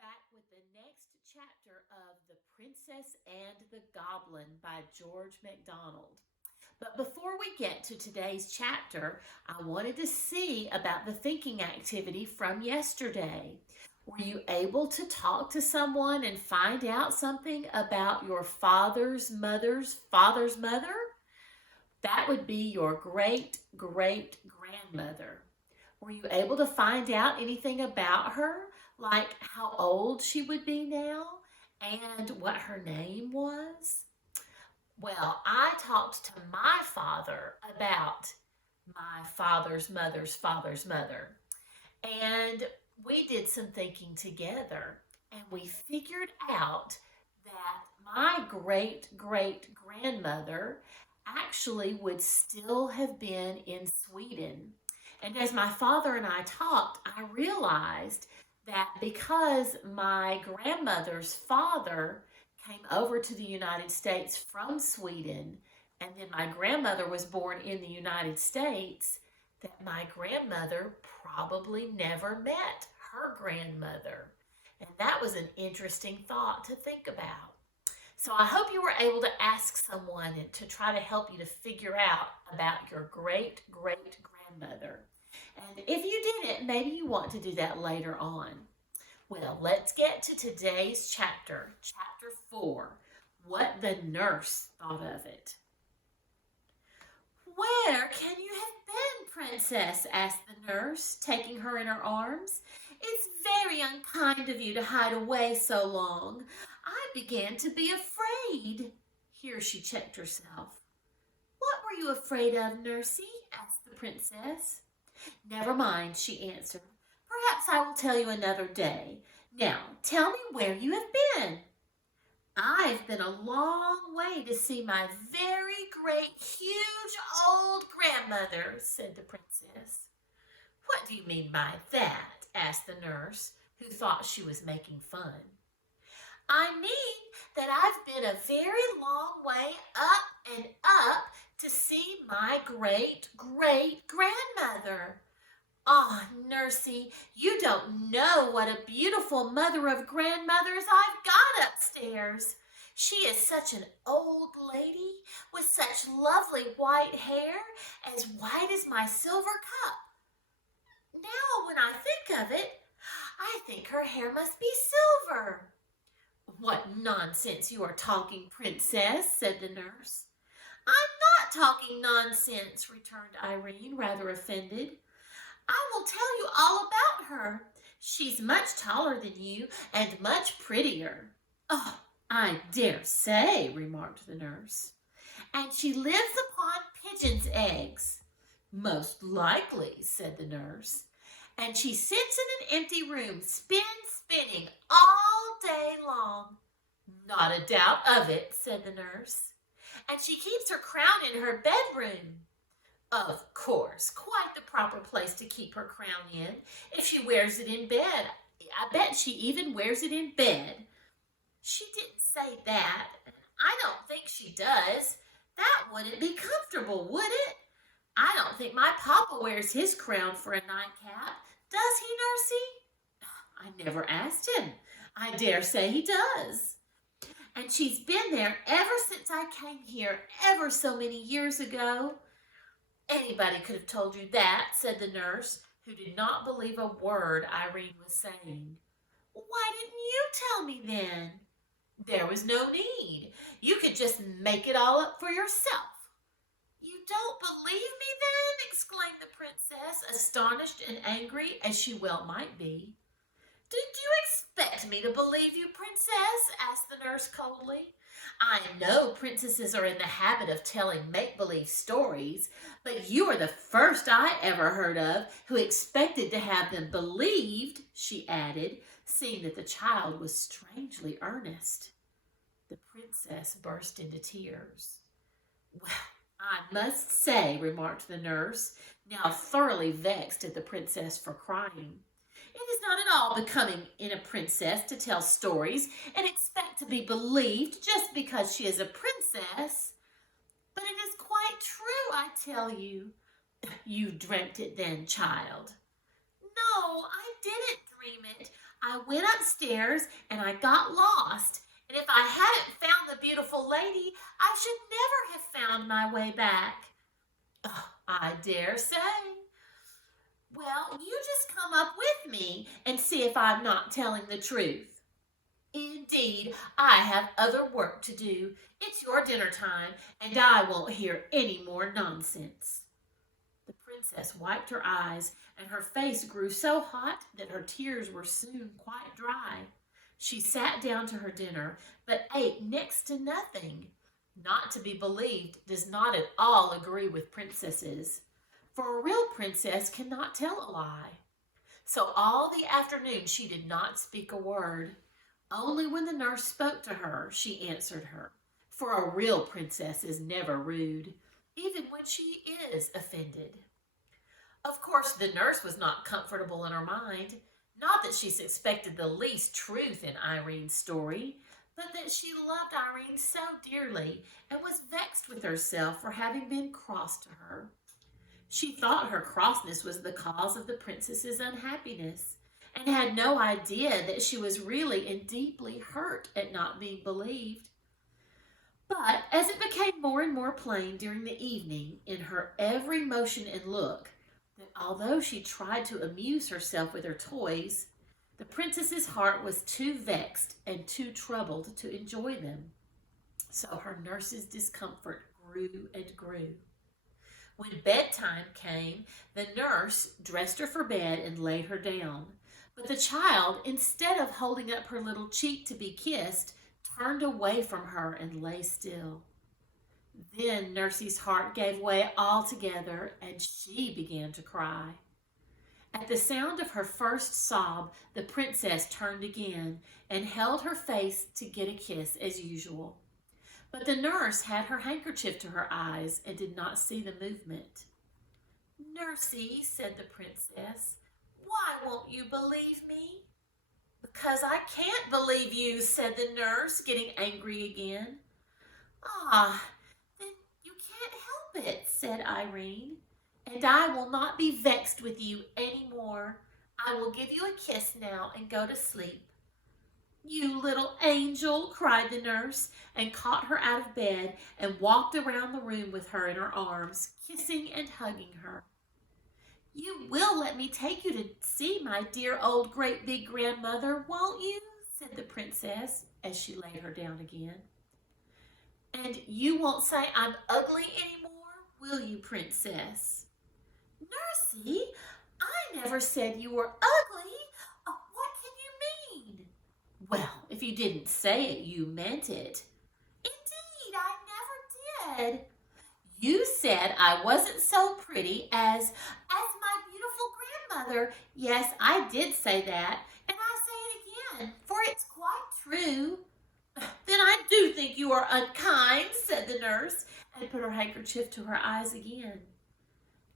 back with the next chapter of The Princess and the Goblin by George MacDonald. But before we get to today's chapter, I wanted to see about the thinking activity from yesterday. Were you able to talk to someone and find out something about your father's mother? That would be your great great grandmother. Were you able to find out anything about her, like how old she would be now and what her name was? Well, I talked to my father about my father's mother, and we did some thinking together, and we figured out that my great great grandmother actually would still have been in Sweden. And as my father and I talked, I realized that because my grandmother's father came over to the United States from Sweden, and then my grandmother was born in the United States, that my grandmother probably never met her grandmother. And that was an interesting thought to think about. So I hope you were able to ask someone to try to help you to figure out about your great great grandmother. And if you didn't, maybe you want to do that later on. Well, let's get to today's chapter, chapter 4, What the Nurse Thought of It. Where can you have been, Princess? Asked the nurse, taking her in her arms. It's very unkind of you to hide away so long. I began to be afraid. Here she checked herself. What were you afraid of, Nursey? Asked the princess. Never mind, she answered. Perhaps I will tell you another day. Now, tell me where you have been. I've been a long way to see my very great, huge old grandmother, said the princess. What do you mean by that? Asked the nurse, who thought she was making fun. I mean that I've been a very long way up and up to see my great great grandmother. Ah, oh, Nursey, you don't know what a beautiful mother of grandmothers I've got upstairs. She is such an old lady with such lovely white hair, as white as my silver cup. Now, when I think of it, I think her hair must be silver. What nonsense you are talking, princess, said the nurse. I'm not talking nonsense, returned Irene, rather offended. I will tell you all about her. She's much taller than you and much prettier. Oh, I dare say, remarked the nurse. And she lives upon pigeons' eggs. Most likely, said the nurse. And she sits in an empty room, spinning all day long. Not a doubt of it, said the nurse. And she keeps her crown in her bedroom. Of course, quite the proper place to keep her crown in, if she wears it in bed. I bet she even wears it in bed. She didn't say that. I don't think she does. That wouldn't be comfortable, would it? I don't think my papa wears his crown for a nightcap. Does he, Nursey? I never asked him. I dare say he does. And she's been there ever since I came here ever so many years ago. Anybody could have told you that, said the nurse, who did not believe a word Irene was saying. Why didn't you tell me then? There was no need. You could just make it all up for yourself. You don't believe me then? Exclaimed the princess, astonished and angry as she well might be. Did you expect me to believe you, princess? Asked the nurse coldly. I know princesses are in the habit of telling make-believe stories, but you are the first I ever heard of who expected to have them believed, she added, seeing that the child was strangely earnest. The princess burst into tears. Well, I must say, remarked the nurse, now thoroughly vexed at the princess for crying, it is not at all becoming in a princess to tell stories and expect to be believed just because she is a princess. But it is quite true, I tell you. You dreamt it then, child. No, I didn't dream it. I went upstairs and I got lost. And if I hadn't found the beautiful lady, I should never have found my way back. Oh, I dare say. Well, you just come up with me and see if I'm not telling the truth. Indeed, I have other work to do. It's your dinner time, and I won't hear any more nonsense. The princess wiped her eyes, and her face grew so hot that her tears were soon quite dry. She sat down to her dinner, but ate next to nothing. Not to be believed does not at all agree with princesses, for a real princess cannot tell a lie. So all the afternoon she did not speak a word. Only when the nurse spoke to her, she answered her, for a real princess is never rude, even when she is offended. Of course, the nurse was not comfortable in her mind, not that she suspected the least truth in Irene's story, but that she loved Irene so dearly and was vexed with herself for having been cross to her. She thought her crossness was the cause of the princess's unhappiness, and had no idea that she was really and deeply hurt at not being believed. But as it became more and more plain during the evening in her every motion and look, that although she tried to amuse herself with her toys, the princess's heart was too vexed and too troubled to enjoy them. So her nurse's discomfort grew and grew. When bedtime came, the nurse dressed her for bed and laid her down. But the child, instead of holding up her little cheek to be kissed, turned away from her and lay still. Then Nursie's heart gave way altogether, and she began to cry. At the sound of her first sob, the princess turned again and held her face to get a kiss as usual. But the nurse had her handkerchief to her eyes and did not see the movement. "Nursie," said the princess, "why won't you believe me?" "Because I can't believe you," said the nurse, getting angry again. "Ah, then you can't help it," said Irene, "and I will not be vexed with you any more. I will give you a kiss now and go to sleep." "You little angel," cried the nurse, and caught her out of bed and walked around the room with her in her arms, kissing and hugging her. "You will let me take you to see my dear old great big grandmother, won't you?" said the princess as she laid her down again. "And you won't say I'm ugly anymore, will you, princess?" "Nursie, I never said you were ugly. What can you mean?" "Well, if you didn't say it, you meant it." "Indeed, I never did." "You said I wasn't so pretty as my beautiful grandmother." "Yes, I did say that, and I say it again, for it's quite true." "Then I do think you are unkind," said the nurse, and put her handkerchief to her eyes again.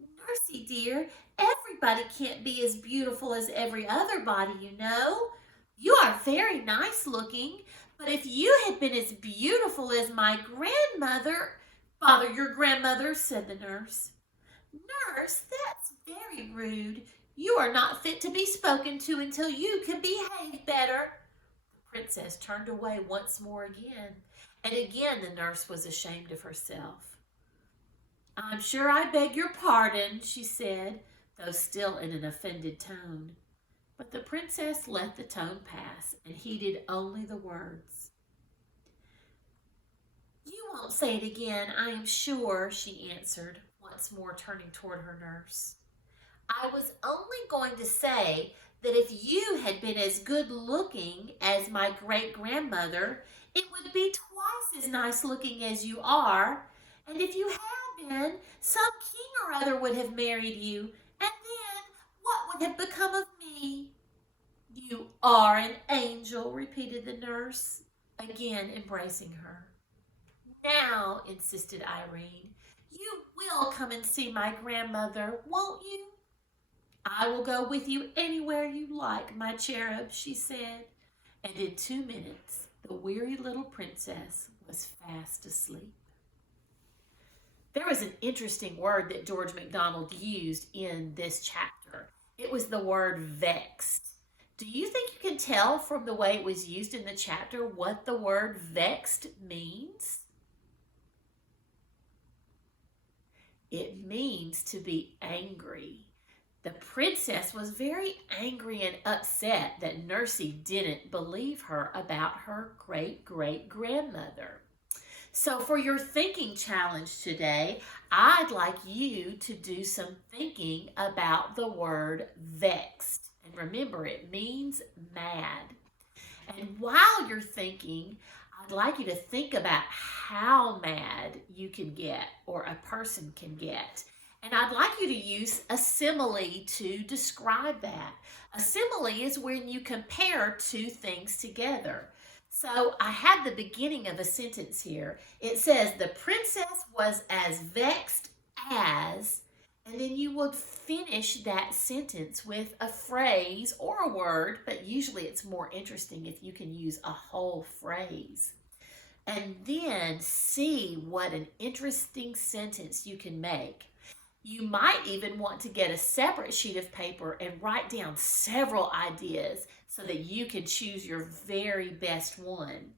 "Nursie, dear, everybody can't be as beautiful as every other body, you know. You are very nice looking, but if you had been as beautiful as my grandmother—" "Bother your grandmother," said the nurse. "Nurse, that's very rude. You are not fit to be spoken to until you can behave better." The princess turned away once more again, and again the nurse was ashamed of herself. "I'm sure I beg your pardon," she said, though still in an offended tone. But the princess let the tone pass and heeded only the words. "You won't say it again, I am sure," she answered, once more turning toward her nurse. "I was only going to say that if you had been as good-looking as my great-grandmother, it would be twice as nice-looking as you are, and if you had been, some king or other would have married you, and then what would have become of me?" "You are an angel," repeated the nurse, again embracing her. "Now," insisted Irene, "you will come and see my grandmother, won't you?" "I will go with you anywhere you like, my cherub," she said, and in 2 minutes the weary little princess was fast asleep. There was an interesting word that George MacDonald used in this chapter. It was the word vexed. Do you think you can tell from the way it was used in the chapter what the word vexed means? It means to be angry. The princess was very angry and upset that Nursey didn't believe her about her great-great-grandmother. So for your thinking challenge today, I'd like you to do some thinking about the word vexed. And remember, it means mad. And while you're thinking, I'd like you to think about how mad you can get or a person can get. And I'd like you to use a simile to describe that. A simile is when you compare two things together. So I have the beginning of a sentence here. It says, the princess was as vexed as, and then you would finish that sentence with a phrase or a word, but usually it's more interesting if you can use a whole phrase. And then see what an interesting sentence you can make. You might even want to get a separate sheet of paper and write down several ideas so that you can choose your very best one.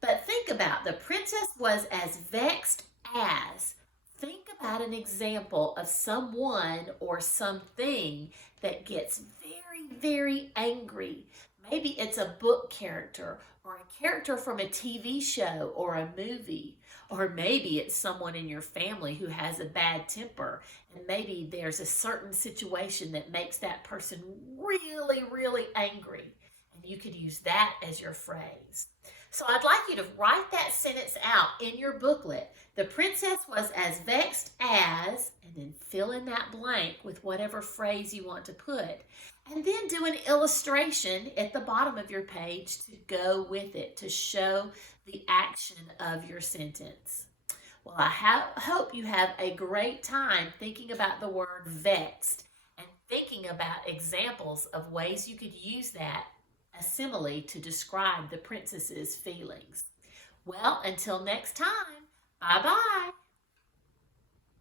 But think about, the princess was as vexed as. Think about an example of someone or something that gets very, very angry. Maybe it's a book character or a character from a TV show or a movie. Or maybe it's someone in your family who has a bad temper, and maybe there's a certain situation that makes that person really, really angry. And you could use that as your phrase. So I'd like you to write that sentence out in your booklet. The princess was as vexed as, and then fill in that blank with whatever phrase you want to put. And then do an illustration at the bottom of your page to go with it, to show the action of your sentence. Well, I hope you have a great time thinking about the word vexed and thinking about examples of ways you could use that, a simile, to describe the princess's feelings. Well, until next time, bye-bye.